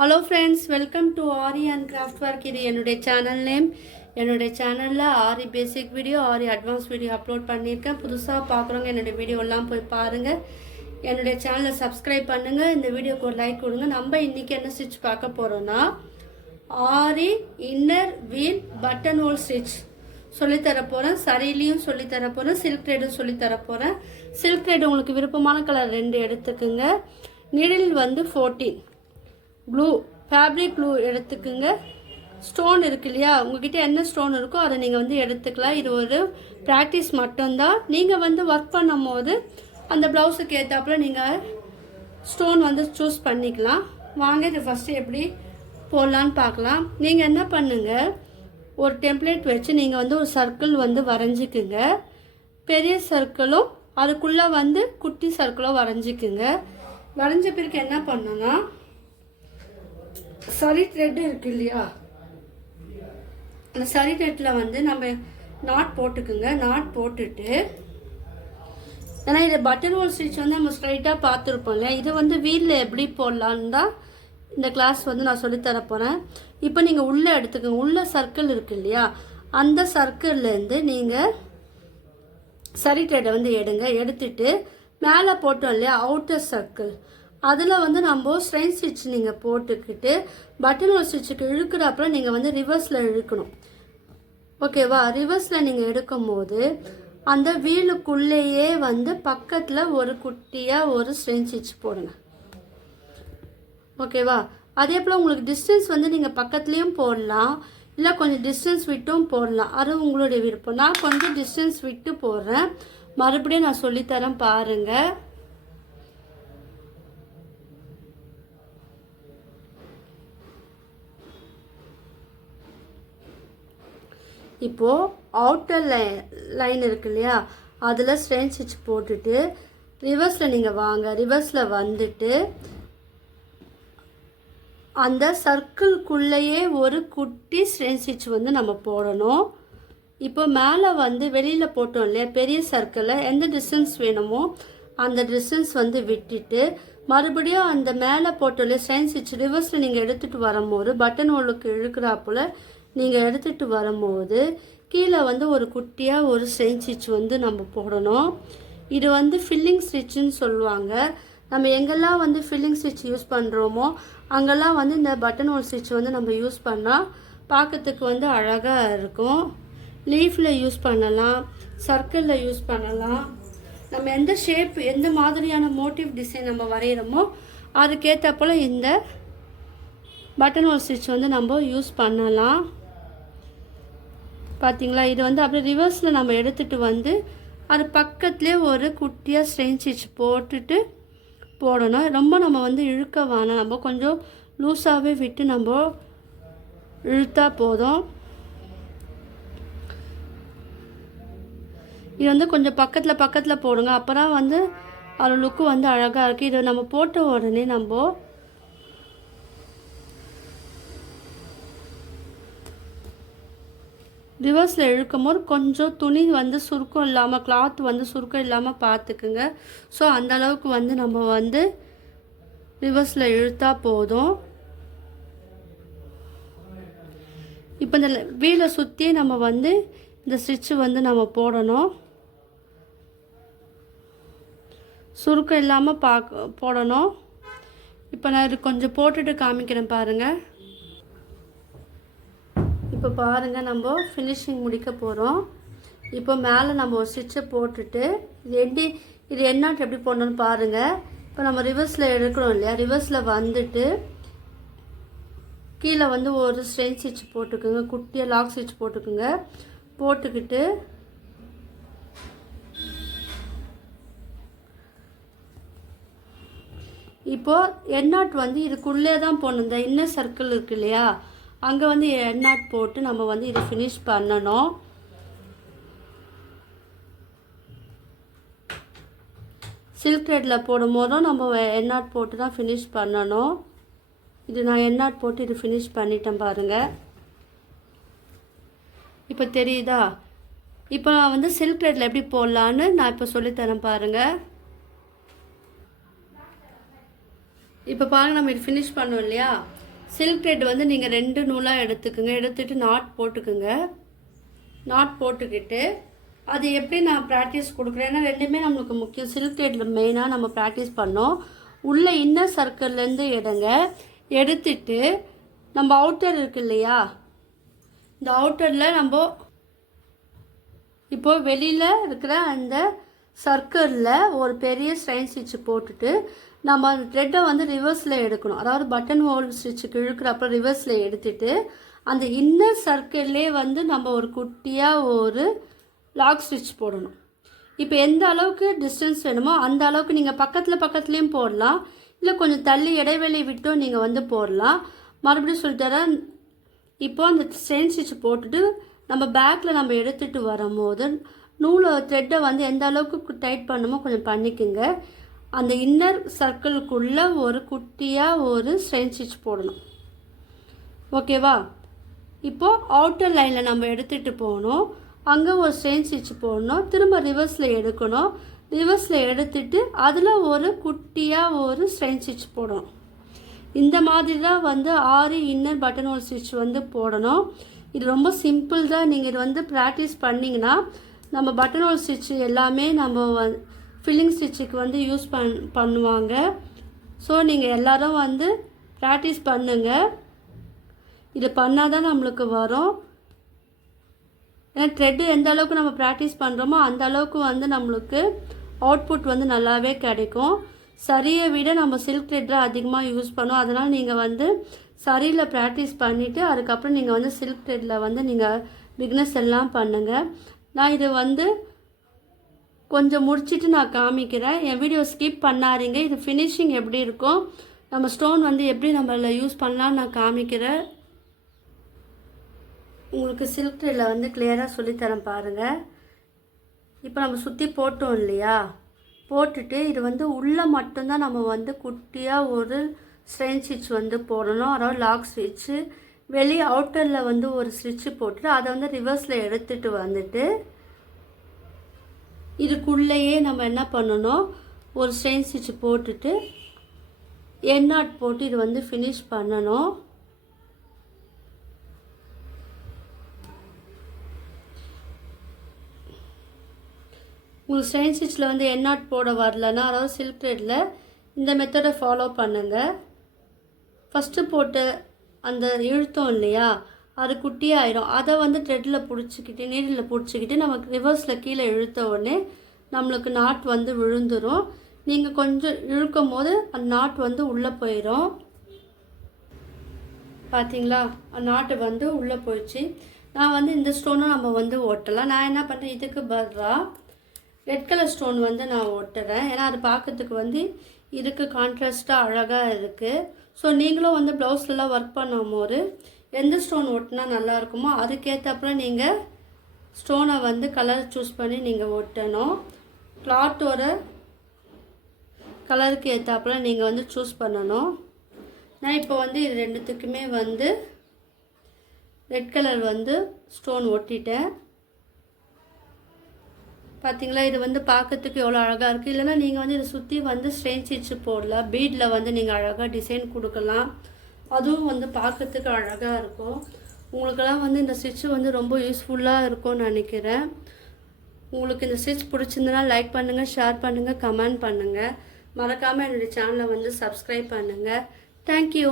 Hello friends, welcome to aari and craft work. இது என்னுடைய channel name. என்னுடைய சேனலில் ஆரி பேசிக் வீடியோ, ஆரி அட்வான்ஸ் வீடியோ அப்லோட் பண்ணியிருக்கேன். புதுசாக பார்க்குறவங்க என்னுடைய வீடியோலாம் போய் பாருங்கள். என்னுடைய சேனலை சப்ஸ்கிரைப் பண்ணுங்கள். இந்த வீடியோக்கு ஒரு லைக் கொடுங்க. நம்ம இன்றைக்கி என்ன ஸ்டிச் பார்க்க போகிறோன்னா, aari inner wheel button hole stitch சொல்லித்தரப்போகிறேன். சரிலையும் சொல்லித்தரப்போகிறேன், சில்க் த்ரெட்டும் சொல்லித்தரப்போகிறேன். சில்க் த்ரெட் உங்களுக்கு விருப்பமான கலர் 2 எடுத்துக்குங்க. நீடில் வந்து 14 ப்ளூ ஃபேப்ரிக் ப்ளூ எடுத்துக்குங்க. ஸ்டோன் இருக்கு இல்லையா, உங்ககிட்ட என்ன ஸ்டோன் இருக்கோ அதை நீங்கள் வந்து எடுத்துக்கலாம். இது ஒரு ப்ராக்டிஸ் மட்டும்தான். நீங்கள் வந்து ஒர்க் பண்ணும் போது அந்த ப்ளவுஸுக்கு ஏற்றாப்புல நீங்கள் ஸ்டோன் வந்து சூஸ் பண்ணிக்கலாம். வாங்க இது ஃபஸ்ட்டு எப்படி போடலான்னு பார்க்கலாம். நீங்கள் என்ன பண்ணுங்கள், ஒரு டெம்ப்ளேட் வச்சு நீங்கள் வந்து ஒரு சர்க்கிள் வந்து வரைஞ்சிக்குங்க. பெரிய சர்க்கிளும் அதுக்குள்ளே வந்து குட்டி சர்க்கிளும் வரைஞ்சிக்குங்க. வரைஞ்ச பிறகு என்ன பண்ணுன்னா, சரி த்ரெட்டு இருக்கு இல்லையா, அந்த சரி த்ரெட்டில் வந்து நம்ம நாட் போட்டுக்குங்க. நாட் போட்டுட்டு, ஏன்னா இது பட்டன் ஹோல் ஸ்டிச் வந்து நம்ம ஸ்ட்ரைட்டாக பார்த்துருப்போம் இல்லையா, இது வந்து வீலில் எப்படி போடலான்னு தான் இந்த கிளாஸ் வந்து நான் சொல்லித்தர போகிறேன். இப்போ நீங்கள் உள்ளே எடுத்துக்கோங்க. உள்ளே சர்க்கிள் இருக்கு இல்லையா, அந்த சர்க்கிள்லேருந்து நீங்கள் சரி த்ரெட்டை வந்து எடுத்துட்டு மேலே போட்டோம் இல்லையா அவுட்டர் சர்க்கிள், அதில் வந்து நம்ம ஸ்ட்ரெயின் ஸ்டிச் நீங்கள் போட்டுக்கிட்டு பட்டன் ஹோல் ஸ்டிச்சுக்கு இழுக்கிறப்ப நீங்கள் வந்து ரிவர்ஸில் இழுக்கணும். ஓகேவா? ரிவர்ஸில் நீங்கள் எடுக்கும் போது அந்த வீலுக்குள்ளேயே வந்து பக்கத்தில் ஒரு குட்டியாக ஒரு ஸ்ட்ரெயின் ஸ்டிச் போடுங்க. ஓகேவா? அதே போல் உங்களுக்கு டிஸ்டன்ஸ் வந்து நீங்கள் பக்கத்துலேயும் போடலாம், இல்லை கொஞ்சம் டிஸ்டன்ஸ் விட்டும் போடலாம். அது உங்களுடைய விருப்பம். நான் கொஞ்சம் டிஸ்டன்ஸ் விட்டு போடுறேன். மறுபடியும் நான் சொல்லித்தரேன் பாருங்கள். இப்போது அவுட்டர் லைன் இருக்கு இல்லையா, அதில் ஸ்ட்ரெயின் ஸ்டிச் போட்டுட்டு ரிவர்ஸில் நீங்கள் வாங்க. ரிவர்ஸில் வந்துட்டு அந்த சர்க்கிள்குள்ளேயே ஒரு குட்டி ஸ்ட்ரெயின் ஸ்டிச் வந்து நம்ம போடணும். இப்போ மேலே வந்து வெளியில் போட்டோம் இல்லையா பெரிய சர்க்கிளில் எந்த டிஸ்டன்ஸ் வேணுமோ அந்த டிஸ்டன்ஸ் வந்து விட்டுட்டு மறுபடியும் அந்த மேலே போட்டோம் இல்லையா ஸ்ட்ரெயின் ஸ்டிச் ரிவர்ஸில் நீங்கள் எடுத்துகிட்டு வரும்போது பட்டன் ஹோலுக்கு இழுக்கிறாப்புல நீங்கள் எடுத்துகிட்டு வரும்போது கீழே வந்து ஒரு குட்டியாக ஒரு ஸ்ட்ரெயின் ஸ்டிச் வந்து நம்ம போடணும். இது வந்து ஃபில்லிங் ஸ்டிச்சுன்னு சொல்லுவாங்க. நம்ம எங்கெல்லாம் வந்து ஃபில்லிங் ஸ்டிச் யூஸ் பண்ணுறோமோ அங்கெல்லாம் வந்து இந்த பட்டன் ஹோல் ஸ்டிச் வந்து நம்ம யூஸ் பண்ணால் பார்க்கறதுக்கு வந்து அழகாக இருக்கும். லீஃபில் யூஸ் பண்ணலாம், சர்க்கிளில் யூஸ் பண்ணலாம். நம்ம எந்த ஷேப் எந்த மாதிரியான மோட்டிவ் டிசைன் நம்ம வரைகிறோமோ அதுக்கேற்ற போல் இந்த பட்டன் ஹோல் ஸ்டிச் வந்து நம்ம யூஸ் பண்ணலாம். பார்த்தீங்களா? இது வந்து அப்படியே ரிவர்ஸில் நம்ம எடுத்துகிட்டு வந்து அது பக்கத்துலேயே ஒரு குட்டியாக ஸ்ட்ரெயின் ஸ்டிச் போட்டுட்டு போடணும். ரொம்ப நம்ம வந்து இழுக்க வேணாம், நம்ம கொஞ்சம் லூஸாகவே விட்டு நம்ம இழுத்தா போதும். இது வந்து கொஞ்சம் பக்கத்தில் போடுங்க, அப்புறம் வந்து அது லுக்கு வந்து அழகாக இருக்குது. இதை நம்ம போட்ட உடனே நம்ம ரிவர்ஸில் இழுக்கும் போது கொஞ்சம் துணி வந்து சுருக்கம் இல்லாமல், கிளாத் வந்து சுருக்கம் இல்லாமல் பார்த்துக்குங்க. ஸோ அந்த அளவுக்கு வந்து நம்ம வந்து ரிவர்ஸில் இழுத்தா போதும். இப்போ இந்த வீலை சுற்றி நம்ம வந்து இந்த ஸ்டிச்சு வந்து நம்ம போடணும். சுருக்கம் இல்லாமல் போடணும். இப்போ நான் இது கொஞ்சம் போட்டுட்டு காமிக்கிறேன் பாருங்கள். இப்போ பாருங்கள், நம்ம ஃபினிஷிங் முடிக்க போகிறோம். இப்போ மேலே நம்ம ஒரு ஸ்டிச்சை போட்டுட்டு இது என்னாட்டு எப்படி போடணும்னு பாருங்கள். இப்போ நம்ம ரிவர்ஸில் எடுக்கிறோம் இல்லையா, ரிவர்ஸில் வந்துட்டு கீழே வந்து ஒரு ஸ்ட்ரெயின் ஸ்டிச் போட்டுக்குங்க, குட்டியாக லாக் ஸ்டிச் போட்டுக்குங்க. போட்டுக்கிட்டு இப்போது எண்ணாட் வந்து இதுக்குள்ளே தான் போடணும். இந்த இன்னர் சர்க்கிள் இருக்கு இல்லையா, அங்கே வந்து எண்ணாட் போட்டு நம்ம வந்து இதை ஃபினிஷ் பண்ணணும். சில்க் த்ரெட்டில் போடும் போதும் நம்ம எண்ணாட் போட்டு தான் ஃபினிஷ் பண்ணணும். இது நான் எண்ணாட் போட்டு இது ஃபினிஷ் பண்ணிட்டேன் பாருங்கள். இப்போ தெரியுதா? இப்போ நான் வந்து சில்க் த்ரெட்டில் எப்படி போடலான்னு நான் இப்போ சொல்லித்தரேன் பாருங்கள். இப்போ பாருங்கள், நம்ம இது ஃபினிஷ் பண்ணோம் இல்லையா, சில்க் த்ரெட் வந்து நீங்கள் 2 நூலாக எடுத்துக்கோங்க. எடுத்துகிட்டு நாட் போட்டுக்குங்க. நாட் போட்டுக்கிட்டு அது எப்படி நான் ப்ராக்டிஸ் கொடுக்குறேன், ஏன்னா ரெண்டுமே நம்மளுக்கு முக்கியம். சில்க் த்ரெட்டில் மெயினாக நம்ம ப்ராக்டிஸ் பண்ணோம். உள்ள இன்னர் சர்க்கிள்லேருந்து எடுத்துட்டு நம்ம அவுட்டர் இருக்கு இல்லையா, இந்த அவுட்டரில் நம்ம இப்போது வெளியில் இருக்கிற அந்த சர்க்கிளில் ஒரு பெரிய ஸ்ட்ரைன் ஸ்டிச்சு போட்டுட்டு நம்ம அந்த த்ரெட்டை வந்து ரிவர்ஸில் எடுக்கணும். அதாவது பட்டன் ஹோல் ஸ்டிச்சுக்கு இழுக்கிறப்ப ரிவர்ஸில் எடுத்துட்டு அந்த இன்னர் சர்க்கிள்லே வந்து நம்ம ஒரு குட்டியாக ஒரு லாக் ஸ்டிச் போடணும். இப்போ எந்த அளவுக்கு டிஸ்டன்ஸ் வேணுமோ அந்த அளவுக்கு நீங்கள் பக்கத்துலேயும் போடலாம், இல்லை கொஞ்சம் தள்ளி இடைவெளி விட்டும் நீங்கள் வந்து போடலாம். மறுபடியும் சொல்லித்தரேன். இப்போ அந்த ஸ்ட்ரெயின் ஸ்டிச் போட்டுட்டு நம்ம பேக்கில் நம்ம எடுத்துகிட்டு வரும்போது த்ரெட்டை வந்து எந்த அளவுக்கு டைட் பண்ணுமோ கொஞ்சம் பண்ணிக்கோங்க. அந்த இன்னர் சர்க்கிளுக்குள்ளே ஒரு குட்டியாக ஒரு ஸ்ட்ரெயின் ஸ்டிச் போடணும். ஓகேவா? இப்போது அவுட்டர் லைனில் நம்ம எடுத்துகிட்டு போகணும். அங்கே ஒரு ஸ்ட்ரெயின் ஸ்டிச் போடணும். திரும்ப ரிவர்ஸில் எடுக்கணும். ரிவர்ஸில் எடுத்துட்டு அதில் ஒரு குட்டியாக ஒரு ஸ்ட்ரெயின் ஸ்டிச் போடணும். இந்த மாதிரி தான் வந்து 6 இன்னர் பட்டன் ஹோல் ஸ்டிச் வந்து போடணும். இது ரொம்ப சிம்பிள் தான். நீங்கள் இது வந்து ப்ராக்டிஸ் பண்ணிங்கன்னா நம்ம பட்டன் ஹோல் ஸ்டிச் எல்லாமே நம்ம ஃபில்லிங் ஸ்டிச்சுக்கு வந்து யூஸ் பண்ணுவாங்க. ஸோ நீங்கள் எல்லோரும் வந்து ப்ராக்டிஸ் பண்ணுங்கள். இது பண்ணால் தான் நம்மளுக்கு வரும். ஏன்னா த்ரெட்டு எந்த அளவுக்கு நம்ம ப்ராக்டிஸ் பண்ணுறோமோ அந்த அளவுக்கு வந்து நம்மளுக்கு அவுட்புட் வந்து நல்லாவே கிடைக்கும். சரியை விட நம்ம சில்க் த்ரெட் அதிகமாக யூஸ் பண்ணோம். அதனால் நீங்கள் வந்து சரியில் ப்ராக்டிஸ் பண்ணிவிட்டு அதுக்கப்புறம் நீங்கள் வந்து சில்க் த்ரெட்டில் வந்து நீங்கள் பிக்னஸ் எல்லாம் பண்ணுங்கள். நான் இது வந்து கொஞ்சம் முடிச்சுட்டு நான் காமிக்கிறேன். என் வீடியோ ஸ்கிப் பண்ணாதீங்க. இது ஃபினிஷிங் எப்படி இருக்கும், நம்ம ஸ்டோன் வந்து எப்படி நம்மள யூஸ் பண்ணலான்னு நான் காமிக்கிறேன். உங்களுக்கு சில்க் த்ரெட்டில் வந்து கிளியராக சொல்லித்தரேன் பாருங்கள். இப்போ நம்ம சுற்றி போட்டோம் இல்லையா, போட்டுட்டு இது வந்து உள்ளே மட்டும்தான் நம்ம வந்து குட்டியாக ஒரு ஸ்ட்ரெயின் ஸ்டிச் வந்து போடணும். அதாவது லாக் ஸ்டிச்சு. வெளியே அவுட்டரில் வந்து ஒரு ஸ்டிச்சு போட்டுட்டு அதை வந்து ரிவர்ஸில் எடுத்துகிட்டு வந்துட்டு இதுக்குள்ளேயே நம்ம என்ன பண்ணணும், ஒரு ஸ்ட்ரெயின் ஸ்டிச் போட்டுட்டு எண்ட் நாட் போட்டு இது வந்து ஃபினிஷ் பண்ணணும். உங்களுக்கு ஸ்ட்ரெயின் ஸ்டிச்சில் வந்து எண்ட் நாட் போட வரலன்னா, அதாவது சில்க் த்ரெட்டில் இந்த மெத்தடை ஃபாலோ பண்ணுங்கள். ஃபஸ்ட்டு போட்டு அந்த இழுத்தோம் இல்லையா, அது குட்டியாயிடும். அதை வந்து த்ரெட்டில் பிடிச்சிக்கிட்டு நீடில் பிடிச்சிக்கிட்டு நமக்கு ரிவர்ஸில் கீழே இழுத்த உடனே நம்மளுக்கு நாட் வந்து விழுந்துடும். நீங்கள் கொஞ்சம் இழுக்கும் போது அந்த நாட் வந்து உள்ளே போயிடும். பார்த்தீங்களா, அந்த நாட்டு வந்து உள்ளே போயிடுச்சு. நான் வந்து இந்த ஸ்டோனும் நம்ம வந்து ஒட்டலாம். நான் என்ன பண்ணுறேன், இதுக்கு பதிலாக ரெட் கலர் ஸ்டோன் வந்து நான் ஒட்டுறேன். ஏன்னா அது பார்க்கறதுக்கு வந்து இதுக்கு கான்ட்ராஸ்ட்டாக அழகாக இருக்குது. ஸோ நீங்களும் வந்து ப்ளவுஸ்லாம் ஒர்க் பண்ணும்போது எந்த ஸ்டோன் ஒட்டினா நல்லா இருக்குமோ அதுக்கேற்றப்பறம் நீங்கள் ஸ்டோனை வந்து கலர் சூஸ் பண்ணி நீங்கள் ஒட்டணும். கிளாத்தோட கலருக்கு ஏற்றாப்புல நீங்கள் வந்து சூஸ் பண்ணணும். நான் இப்போ வந்து இது ரெண்டுத்துக்குமே வந்து ரெட் கலர் வந்து ஸ்டோன் ஒட்டிட்டேன். பார்த்தீங்களா, இது வந்து பார்க்கறதுக்கு எவ்வளோ அழகாக இருக்குது. இல்லைனா நீங்கள் வந்து இதை சுற்றி வந்து ஸ்ட்ரெயின் ஸ்டிச்சு போடலாம். பீடில் வந்து நீங்கள் அழகாக டிசைன் கொடுக்கலாம். அதுவும் வந்து பார்க்கறதுக்கு அழகாக இருக்கும். உங்களுக்கெல்லாம் வந்து இந்த ஸ்டிச்சு வந்து ரொம்ப யூஸ்ஃபுல்லாக இருக்கும்னு நினைக்கிறேன். உங்களுக்கு இந்த ஸ்டிச் பிடிச்சிருந்தனா லைக் பண்ணுங்கள், ஷேர் பண்ணுங்கள், கமெண்ட் பண்ணுங்கள். மறக்காமல் என்னுடைய சேனலை வந்து சப்ஸ்கிரைப் பண்ணுங்கள். தேங்க்யூ.